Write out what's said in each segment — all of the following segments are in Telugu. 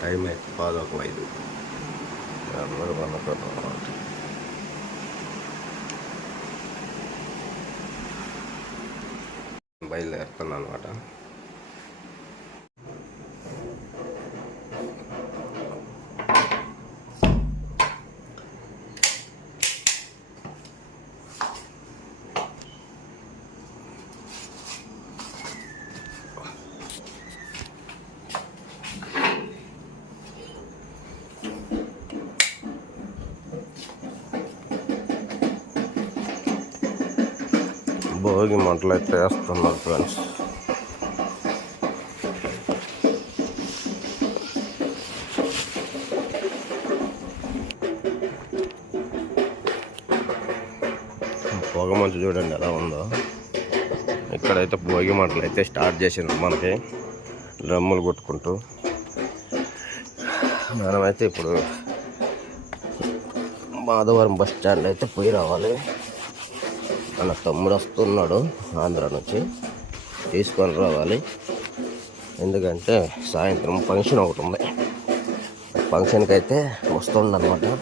టైం అయితే పాదొక ఐదు. అందరూ అనుకున్నాం బయలుదేరుతున్నాను అనమాట భోగి మంటలు అయితే వేస్తున్నారు ఫ్రెండ్స్. పొగ మంచు చూడండి ఎలా ఉందో. ఇక్కడైతే భోగి మంటలు అయితే స్టార్ట్ చేసింది మనకి. డ్రమ్ములు కొట్టుకుంటూ. మనమైతే ఇప్పుడు మాధవరం బస్ స్టాండ్ అయితే పోయి రావాలి. మన తమ్ముడు వస్తున్నాడు ఆంధ్ర నుంచి. తీసుకొని రావాలి. ఎందుకంటే సాయంత్రం ఫంక్షన్ ఒకటి ఉంది. ఫంక్షన్కి అయితే వస్తుండనమాట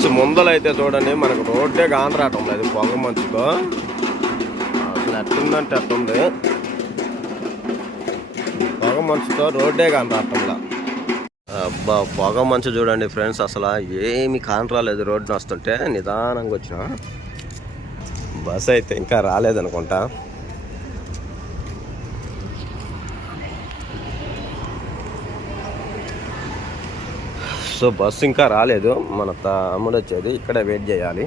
ఫ్రెండ్స్ ముందలైతే చూడండి మనకు రోడ్డే కానరాటం లేదు పొగ మంచుతో అసలు ఎట్టుందంటే ఎట్టుంది పొగ మంచుతో రోడ్డే కానరాటంలా అబ్బా పొగ మంచు చూడండి ఫ్రెండ్స్ అసలు ఏమి కానరాలేదు రోడ్డున వస్తుంటే నిదానంగా వచ్చిన. బస్ అయితే ఇంకా రాలేదనుకుంటా. సో బస్సు ఇంకా రాలేదు. మన తమ్ముడు వచ్చేది. ఇక్కడే వెయిట్ చేయాలి.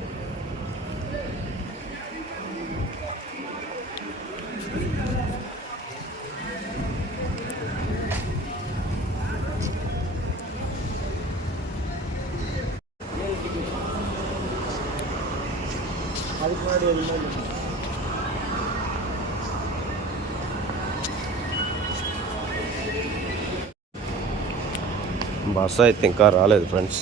బస్సు అయితే ఇంకా రాలేదు ఫ్రెండ్స్.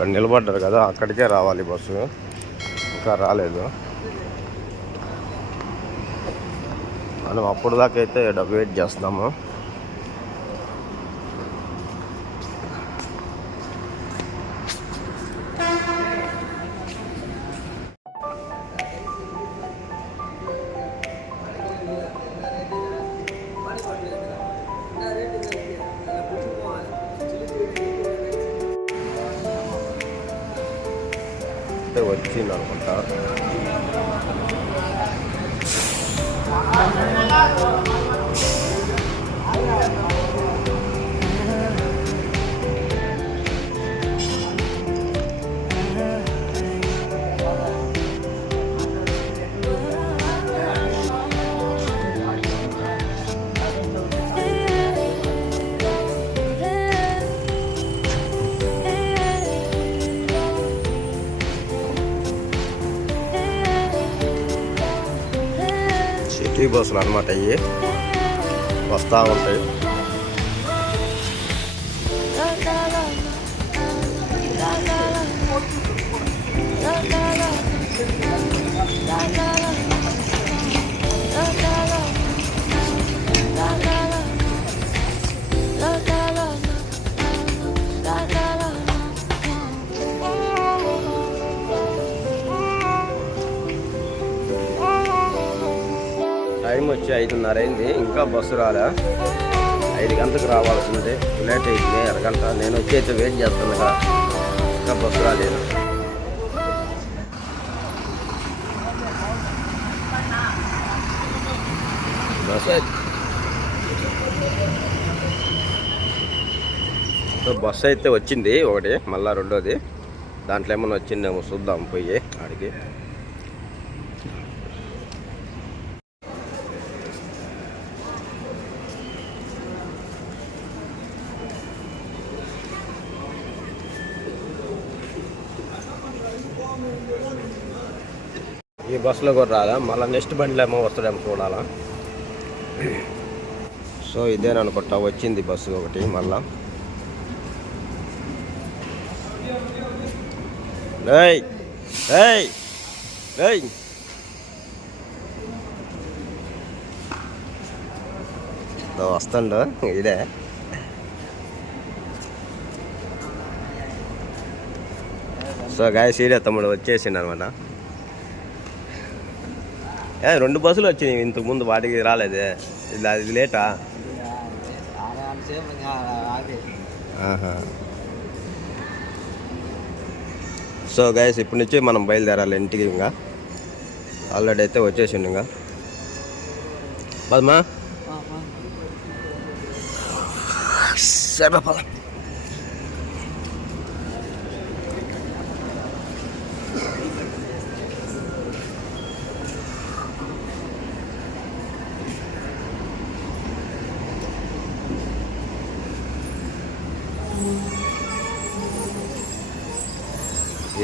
అక్కడ నిలబడ్డారు కదా అక్కడికే రావాలి బస్సు. ఇంకా రాలేదు. మనం అప్పుడు దాకా అయితే డబ్బు వెయిట్ చేస్తున్నాము అయితే వచ్చింది అనుకుంటా బస్సులు అనమాట ఇవి వస్తూ ఉంటాయి. టైం వచ్చి ఐదున్నర అయింది ఇంకా బస్సు రాలే. ఐదు గంటలకు రావాల్సిందే. లేట్ అయింది అరగంట. నేను వచ్చి అయితే వెయిట్ చేస్తుండగా ఇంకా. బస్సు రాలేదు. సో బస్సు అయితే వచ్చింది ఒకటి మళ్ళీ రెండోది. దాంట్లో ఏమన్నా వచ్చిందేమో చూద్దాం పోయి ఆడికి. ఈ బస్సులో కూడా రాదా? మళ్ళీ నెక్స్ట్ బండిలో ఏమో వస్తాడేమో చూడాలా? సో ఇదేననుకుంటా వచ్చింది బస్సు ఒకటి మళ్ళా. ఏయ్ ఏయ్ ఏయ్. ఇదో వస్తాడు ఇదే. సో గాయ సీడే తమ్ముడు వచ్చేసిండు అనమాట. రెండు బస్సులు వచ్చినాయి ఇంతకు ముందు వాటికి రాలేదే? ఇది అది లేటా? సో గైస్ ఇప్పటి నుంచి మనం బయలుదేరాలి ఇంటికి ఇంకా. ఆల్రెడీ అయితే వచ్చేసిండు ఇంకా. పదమా? సరే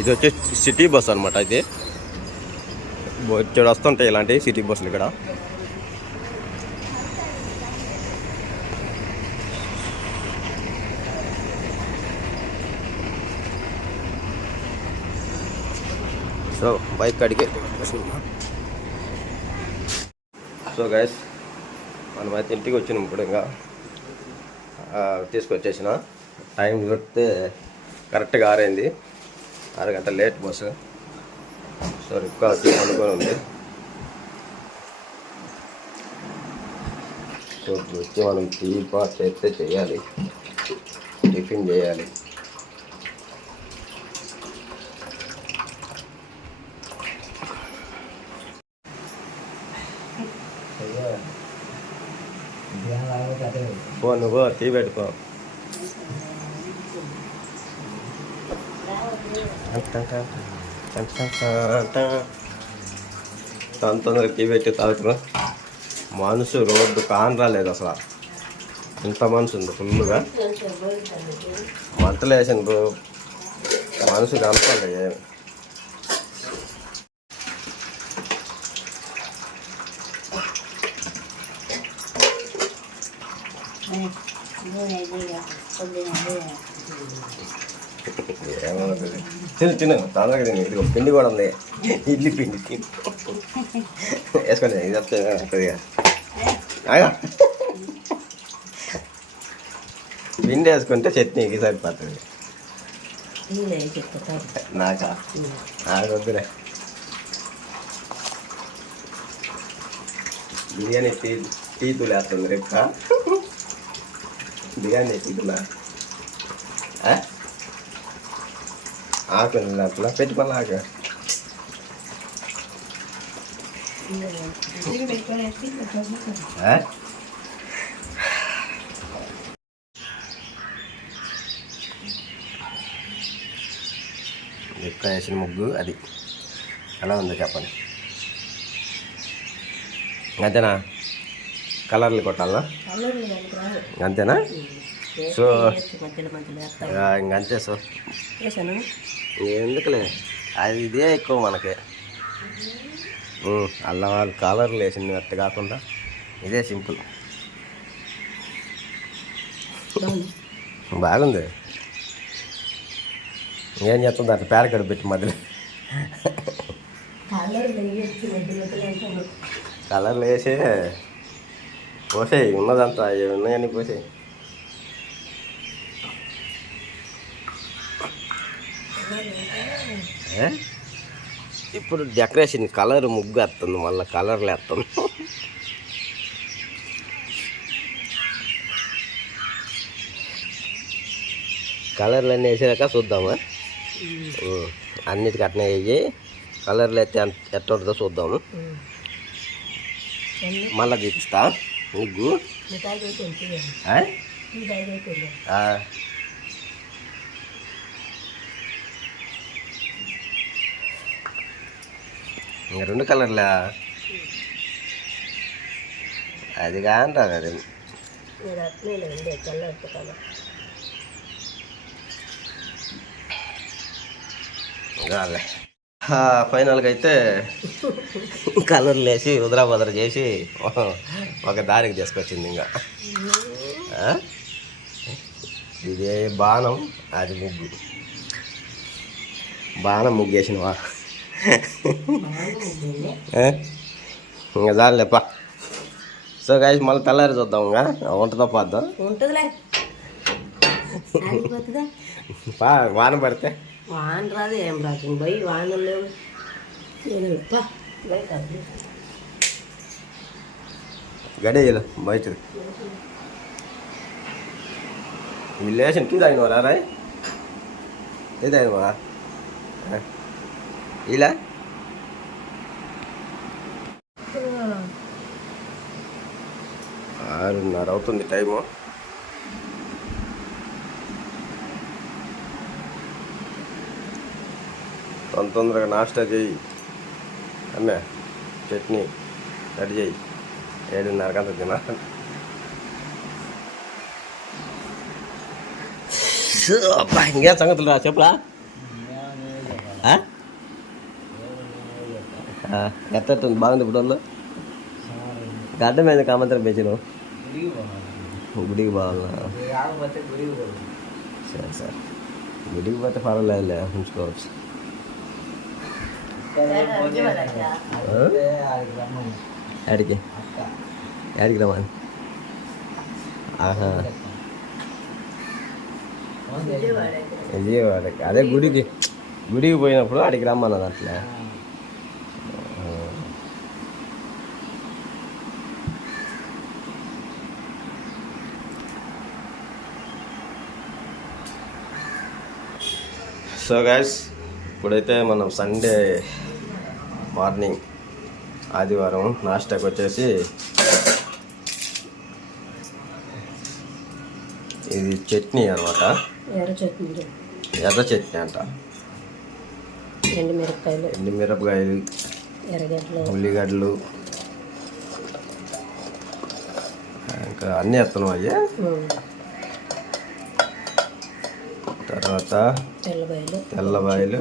ఇది వచ్చి సిటీ బస్ అనమాట అయితే వచ్చాడు వస్తుంటాయి ఇలాంటి సిటీ బస్సులు ఇక్కడ. సో బైక్ అడిగే సో గైస్ మనమైతే ఇంటికి వచ్చినాం ఇప్పుడు ఇంకా. తీసుకొచ్చేసిన. టైం చూస్తే కరెక్ట్గా ఆరైంది. అరగంట లేట్ బస్సు సో రిక్కా వచ్చి పండుకొని ఉంది. సో వచ్చి మనం టీ పాట్ అయితే చేయాలి. టిఫిన్ చేయాలి. పో నువ్వు టీ పెట్టుకో తను తొందరగా టీ పెట్టి తాగుతున్నా మనసు రోడ్డు కాన్ రాలేదు అసలు. ఇంత మనసు ఉంది ఫుల్గా మంటలు వేసాను బ్రో. మనసు కనపడలే. ఏమి ఏమవుతుంది తిను తిను. తొందరగా తిను ఇది పిండి కూడా ఉంది. ఇడ్లీ పిండి తిను. వేసుకోండి ఇది వస్తే కొద్దిగా. ఆగా. పిండి వేసుకుంటే చట్నీకి సరిపోతుంది. నాకా? నాకు వద్దులే. బిర్యానీ టీ టీ తులేస్తుంది రేపు. బిర్యానీ టీ తులా ఆకు అట్లా పెట్టి మళ్ళీ ఆకు ఆ? ఎక్కువ వేసిన ముగ్గు అది ఎలా ఉందో చెప్పండి అంతేనా కలర్లు కొట్టాలా అంతేనా సో ఆ, ఇంక అంతే సో ఎందుకులే? అది ఇదే ఎక్కువ మనకి. అల్లం వాళ్ళు కలర్లు వేసింది అట్ట కాకుండా ఇదే సింపుల్. బాగుంది. ఏం చేస్తుంది అట్లా పేరకడ పెట్టి మధ్యలో. కలర్లు వేసి పోసేయి ఉన్నదంతా ఉన్నాయని పోసేయి ఏ? ఇప్పుడు డెకరేషన్ కలర్ ముగ్గు వేస్తుంది మళ్ళీ కలర్లు వేస్తుంది కలర్లు అన్నీ వేసాక చూద్దామా. అన్నిటికీ అట్నే వేయి. కలర్లు అయితే ఎట్ట ఉంటుందో చూద్దాము మళ్ళీ చూపిస్తా ముగ్గు మిఠాయి అయితే ఉంటుంది ఆ? మిఠాయి అయితే ఉంటుంది ఆ. ఇంక రెండు కలర్లా? అది కాంటారు అది. ఫైనల్గా అయితే కలర్లు వేసి ఉదరాబదర చేసి ఒక దారికి తీసుకొచ్చింది ఇంకా? ఇది బాణం అది ముగ్గు. బాణం ముగ్గు వేసినవా ఆ? ఇంకా చాలేపా సో గాయస్ మళ్ళీ తెల్లారి చూద్దాం ఇంకా వంటతో పోద్దాం ఉంటుందిలే ఆగిపోతుందా పా వాన పడితే వాన రాదు ఏం రాదు పోయి వానలు లేవు నేను పా బయట అది. గడేయలు బయట వీళ్ళు వేసిన టీ తాగినవారా రాయ్ టీ తాగినవా ఇలా? ఆరున్నర అవుతుంది టైము. తొందర తొందరగా నాస్టా చేయి. అన్న చట్నీ రెడీ చేయి. ఏడున్నరకంత తినా. అబ్బా ఇంకేం సంగతులు రా చెప్పురా? ఎట్టట్టుంది బాగుంది ఇప్పుడు వాళ్ళు గడ్డ మీద కామంతరం పెంచిన గుడికి బాగున్నా సరే సరే గుడికి పోతే పర్వాలేదులే ఉంచుకోవచ్చు యాడికి యాడికి రమ్మని ఆహా విజయవాడకి అదే గుడికి గుడికి పోయినప్పుడు అడిగి రమ్మన్నది అట్లా సో గాయస్ ఇప్పుడైతే మనం సండే మార్నింగ్ ఆదివారం నాస్టాకి వచ్చేసి ఇది చట్నీ అనమాట ఎర్ర చట్నీ అంట. ఎండు మిరపకాయలు. ఎండు మిరపకాయలు ఎర్రగడ్డలు. ఉల్లిగడ్డలు ఇంకా అన్నీ ఎత్తనం అయ్యే తర్వాత తెల్లబాయలు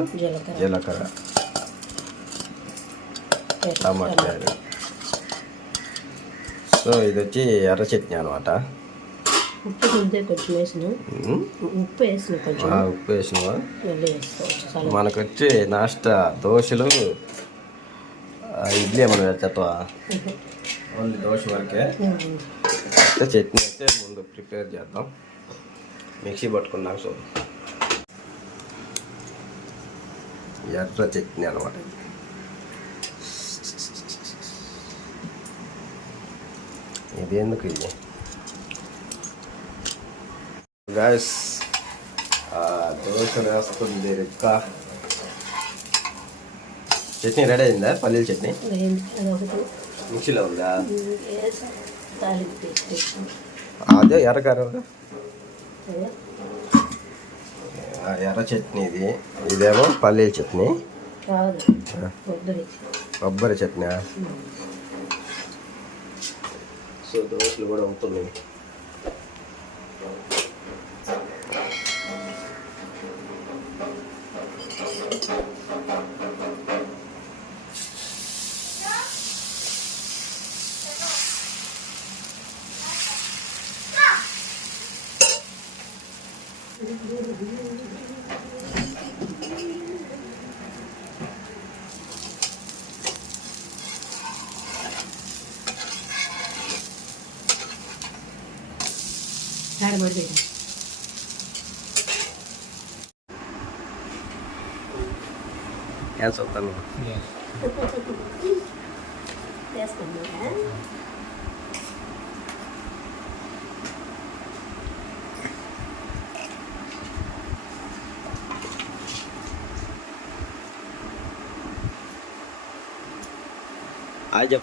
జీలకర్ర. టమాటాలు. సో ఇది వచ్చి ఎర్ర చట్నీ అనమాట ఉప్పు కొంచెం కొంచెం వేసిన. ఉప్పు వేసిన కొంచెం. ఉప్పు వేసినవా? మనకు వచ్చి నాస్టా దోశలు ఇడ్లీ ఏమైనా చెత్తవా ఓన్లీ దోశ వరకే. అయితే చట్నీ అయితే ముందు ప్రిపేర్ చేద్దాం. మిక్సీ పట్టుకున్నాక సో ఎర్ర చట్నీ అనమాట ఇది ఎందుకు ఇది గాయస్ దోశ వేస్తుంది రిక్క చట్నీ రెడీ అయిందా పల్లీల చట్నీ మిక్సీలో ఉందా అదే ఎర్రకార అదే ఎర్ర చట్నీ ఇది. ఇదేమో పల్లీల చట్నీ. కొబ్బరి చట్నీ. సో దోశలు కూడా Cara, mordei. Quer soltar tá não? Yes. Testa, né? आज